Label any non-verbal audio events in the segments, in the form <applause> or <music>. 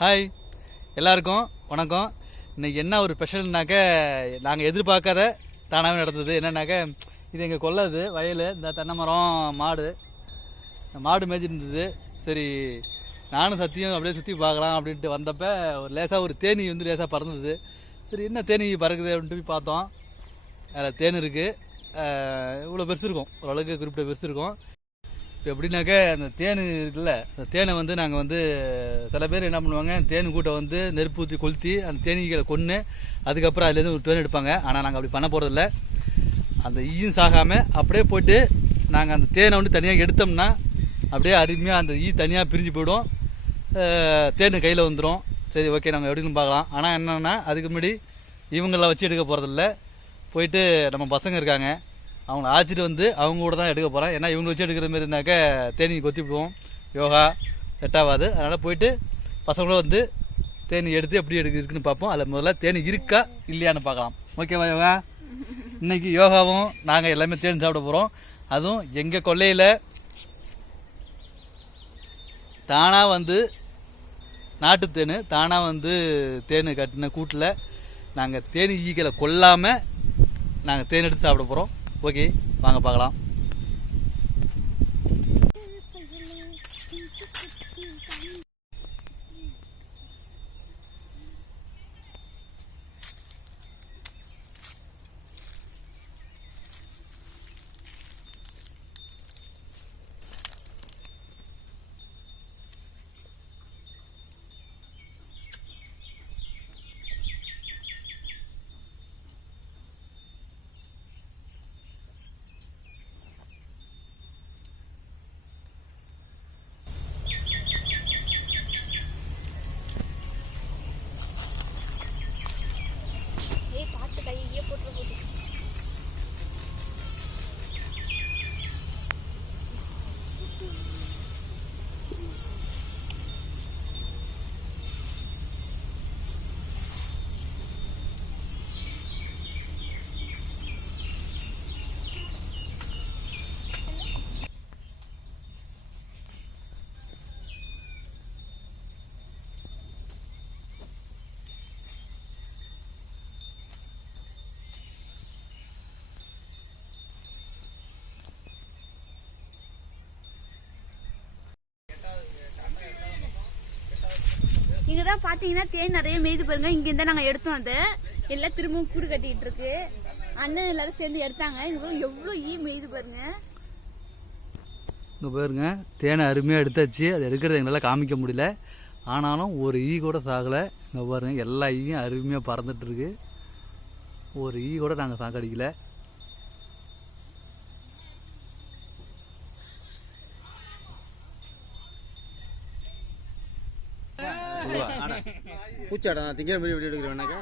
Hi எல்லாருக்கும் வணக்கம். இன்னைக்கு என்ன ஒரு ஸ்பெஷல்னாக்க நாங்கள் எதிர்பார்க்காத தானாகவே நடந்தது. என்னன்னாக்க இது எங்கள் கொள்ளது வயல் இந்த தென்னை மரம் மாடு. இந்த மாடு மேய்ச்சிருந்தது சரி நானும் சத்தியம் அப்படியே சுற்றி பார்க்கலாம் அப்படின்ட்டு வந்தப்போ ஒரு லேசாக ஒரு தேனி வந்து லேசாக பறந்தது. சரி என்ன தேனி பறக்குது அப்படின்ட்டு போய் பார்த்தோம். அதில் தேன் இருக்குது இவ்வளோ பெருசு இருக்கும். ஓரளவுக்கு குறிப்பிட்ட பெருசு இருக்கும். இப்போ எப்படின்னாக்க அந்த தேன் இருக்குல்ல அந்த தேனை வந்து நாங்கள் வந்து சில பேர் என்ன பண்ணுவாங்க தேன் கூட்டை வந்து நெருப்பு ஊற்றி கொளுத்தி அந்த தேனீக்களை கொன்று அதுக்கப்புறம் அதுலேருந்து ஒரு தேன் எடுப்பாங்க. ஆனால் நாங்கள் அப்படி பண்ண போகிறதில்ல அந்த ஈயும் சாகாமல் அப்படியே போயிட்டு நாங்கள் அந்த தேனை வந்து தனியாக எடுத்தோம்னா அப்படியே அருமையாக அந்த ஈ தனியாக பிரிஞ்சு போயிடும். தேன் கையில் வந்துடும் சரி ஓகே நம்ம எப்படின்னு பார்க்கலாம். ஆனால் என்னென்னா அதுக்கு முன்னாடி இவங்கள வச்சு எடுக்க போகிறதில்ல போயிட்டு நம்ம பசங்க இருக்காங்க. அவங்கள அழைச்சிட்டு வந்து அவங்க கூட தான் எடுக்க போகிறேன் ஏன்னா இவங்க வச்சு எடுக்கிற மாதிரினாக்க தேனி கொத்தி விடுவோம். யோகா செட் ஆகாது. அதனால் போயிட்டு பசங்களும் வந்து தேனி எடுத்து எப்படி எடுக்க இருக்குன்னு பார்ப்போம். அதில் முதல்ல தேனி இருக்கா இல்லையான்னு பார்க்கலாம். ஓகேவா யோகா? இன்றைக்கி யோகாவும் நாங்கள் எல்லாமே தேன் சாப்பிட போகிறோம் அதுவும் எங்கள் கொல்லையில் தானாக வந்து நாட்டு தேன் தானாக வந்து தேன் கட்டின கூட்டில் நாங்கள் தேனி ஈக்களை கொல்லாமல் நாங்கள் தேன் எடுத்து சாப்பிட போகிறோம் ஓகே வாங்க பார்க்கலாம். தான் பாத்தீங்கன்னா தேன் நிறைய மேய்து பாருங்க. இங்க இருந்தா நாங்க எடுத்தோம் அது எல்லாம் திரும்பவும் கூடு கட்டிட்டு இருக்கு. அண்ணன் எல்லாரும் சேர்ந்து எடுத்தாங்க. இங்க எவ்வளவு ஈ மேய்து பாருங்க. இங்க பாருங்க தேனை அருமையாக எடுத்தாச்சு. அது எடுக்கிறத எங்களால காமிக்க முடியல. ஆனாலும் ஒரு ஈ கூட சாகலை. இங்கே பாருங்க எல்லா ஈயும் அருமையாக பறந்துட்டு இருக்கு. ஒரு ஈ கூட நாங்கள் சாக்கடிக்கல. பூச்சாடா நான் திங்கிற மாதிரி வீடியோ எடுக்கிறேன்னாக்கா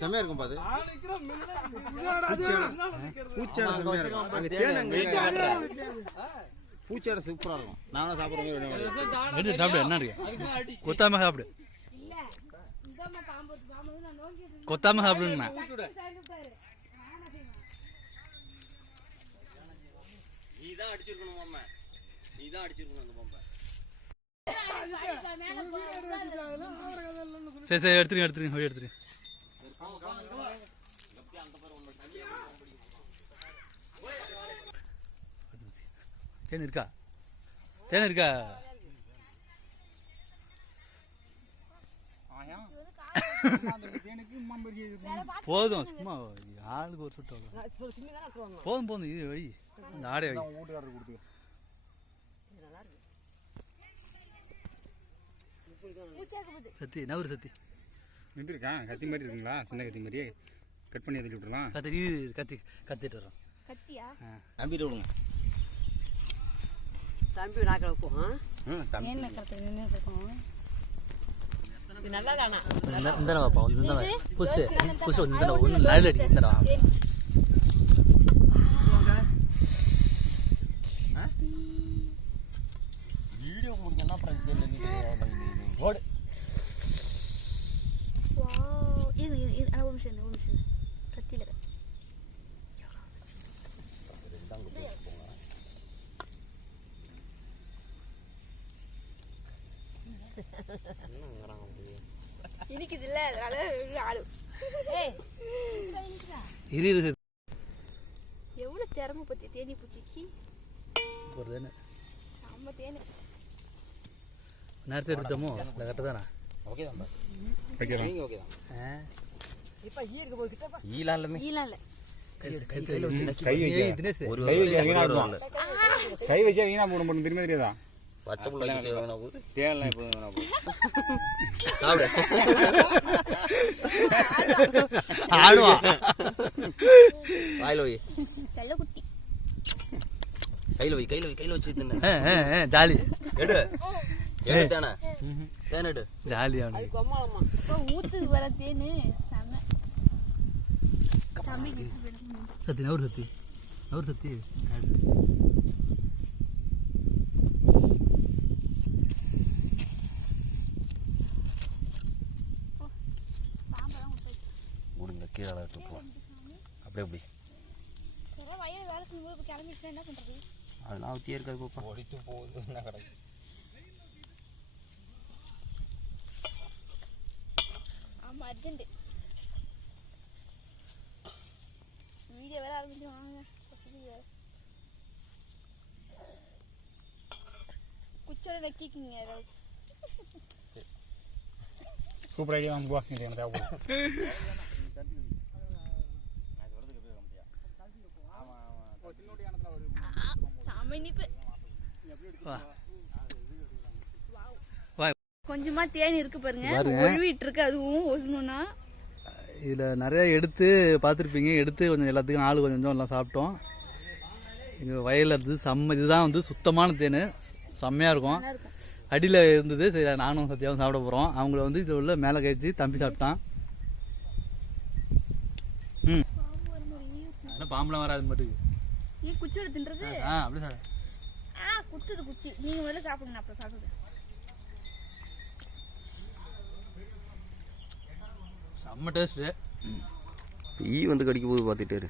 செம்மையா இருக்கும் பாது பூச்சாடை. செம்மையா இருக்கும். அங்க தேன் அங்க பூச்சாடை சூப்பரா இருக்கும். நானும் சாப்பிடுற மாதிரி வேணும். ரெண்டு சாப்பிடு என்ன இருக்கு கொத்தாம சாப்பிடு. கொத்தாம சாப்பிடுங்கண்ணா நீ தான் அடிச்சிருக்கணும் அம்மா நீ தான் அடிச்சிருக்கணும் அந்த பொம்பை சரி சரி எடுத்துருங்க எடுத்துருங்க போய் எடுத்துருங்க. தேன் இருக்கா? தேன் இருக்கா? போதும் சும்மா ஆளுக்கு ஒரு சுட்டு. போதும் போதும் இது வை. இந்த ஆடை வை. சத்தி நவரு சத்தி? இருக்கா கத்தி மாதிரி இருக்குங்களா? சின்ன கத்தி மாதிரி கட் பண்ணி தள்ளி விட்டுலாம் கத்தி கத்தி கத்திட்டு வரோம் கத்தியா? நம்பிட்டு விடுங்க. தம்பி நாக்கில் வைப்போம் இது நல்லா தானா இந்த இந்த வாப்பா இந்த புஷ் புஷ் இந்த ஒன்று அடி இந்த வீடியோ என்ன பிரச்சனை ஓடு இது இது ஒரு நிமிஷம் ஒரு நிமிஷம். இனிக்குது இல்ல ஆளு இரு இரு. எவ்வளவு திறமை பத்தி தேனி பூச்சிக்கு? ஒரு தானே. நம்ம தேனி. நேரத்தை எடுத்தோமோ இல்லை கரெக்டாக தானே ஓகே தான் ஓகே தான் இப்ப ஈ இருக்க போது கிட்டப்பா ஈலாம் இல்லமே ஈலாம் இல்ல கை வைக்க வீணா போடும் போடும் திரும்ப தெரியாதா பச்சை புள்ள வேணா போகுது தேவையில்லாம் எப்போதும் வேணா போகுது சாப்பிடு ஆடுவா வாயில வை செல்ல குட்டி கையில வை கையில வை கையில வச்சு தின்னு ஆ, ஆ, ஆ, ஜாலி எடு தேனை? தேன் எடு. ஜாலி அவனுக்கு அது கொம்மாளம்மா இப்போ ஊத்துக்கு வர தேனு. சத்தி நவர் சத்தி நவர் சத்தி கொடுங்க கீழே தூக்குவோம் அப்படியே அப்படி. வயல் வேலை செய்யும்போது என்ன பண்றது? அதெல்லாம் அவத்தியே இருக்காது பாப்பா. ஓடிட்டு போகுது என்ன கிடைக்கும் ஆமா அர்ஜென்ட் வீடியோ வேற ஆரம்பிச்சு வாங்க. குச்சோட நக்கிக்கிங்க ஏதாவது சூப்பர் ஐடியா வாங்க போ இது எனக்கு தேவைப்படும். சாம வா. கொஞ்சமா தேன் இருக்கு பாருங்க. ஒழுவிட்டு இருக்கு அதுவும் ஒழுணும்னா இதில் நிறைய எடுத்து பார்த்துருப்பீங்க. எடுத்து கொஞ்சம் எல்லாத்துக்கும் ஆள் கொஞ்சம் கொஞ்சம் எல்லாம் சாப்பிட்டோம். எங்கள் வயலில் இருந்து செம்ம இதுதான் வந்து சுத்தமான தேன். செம்மையாக இருக்கும். அடியில் இருந்தது. சரி நானும் சத்தியாவும் சாப்பிட போகிறோம் அவங்கள வந்து இது உள்ள மேலே கழிச்சு தம்பி சாப்பிட்டான். ம். பாம்புலாம் வராது குச்சோட தின்றது? ஆ அப்படி சார் ஆ குத்துது குச்சி. நீங்க முதல்ல சாப்பிடுங்க அப்புறம் சாப்பிடுங்க செம்ம டேஸ்ட்டு ஈ வந்து கடிக்க போது பார்த்துட்டு இரு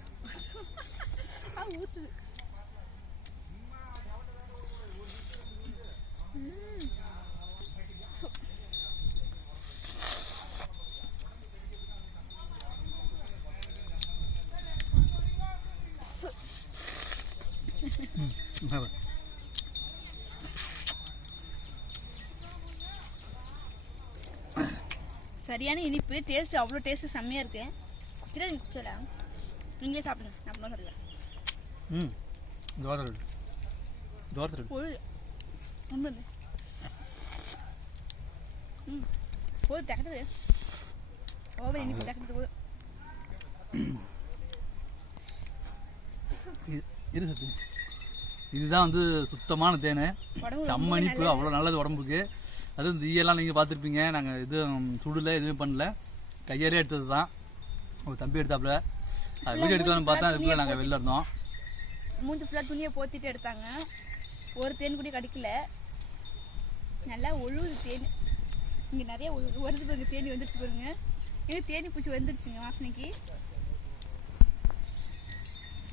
ஆ ஊத்துது சரியான இனிப்பு டேஸ்ட் அவ்வளோ டேஸ்ட் செம்மையா இருக்கு. குச்சில குச்சல நீங்களே சாப்பிடுங்க. நான் அப்புறம் சாப்பிடுவேன் ம். பொழுது ஒன்று ம். போது தக்கது ஓவர் இனிப்பு தக்கது போது இது இரு சத்தி இதுதான் வந்து சுத்தமான தேன். செம்ம இனிப்பு. அவ்வளோ நல்லது உடம்புக்கு. அதுவும் இந்த ஈயெல்லாம் நீங்கள் பார்த்துருப்பீங்க. நாங்கள் இது சுடல எதுவுமே பண்ணல. கையாலே எடுத்தது தான் ஒரு தம்பி எடுத்தாப்புல. அது வீடியோ எடுக்கலாம்னு பார்த்தா அதுக்குள்ளே நாங்கள் வெளில இருந்தோம். மூஞ்சி ஃபுல்லாக துணியை போத்திட்டு எடுத்தாங்க. ஒரு தேன் கூட கடிக்கல. நல்லா ஒழுகுது தேன். இங்கே நிறைய வருது பாருங்க தேனி வந்துருச்சு பாருங்க. ஏங்க தேனி பூச்சி வந்துருச்சுங்க வாசனைக்கு.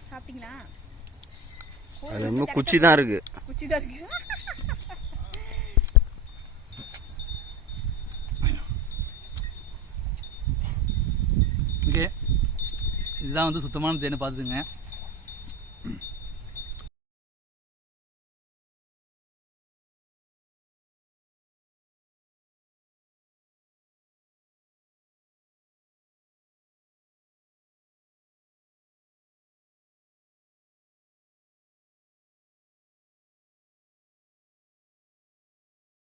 சாப்பிட்டீங்களா? குச்சி தான் இருக்கு. குச்சி தான் இருக்கு <laughs> ஓகே இதுதான் வந்து சுத்தமான தேனை பார்த்துங்க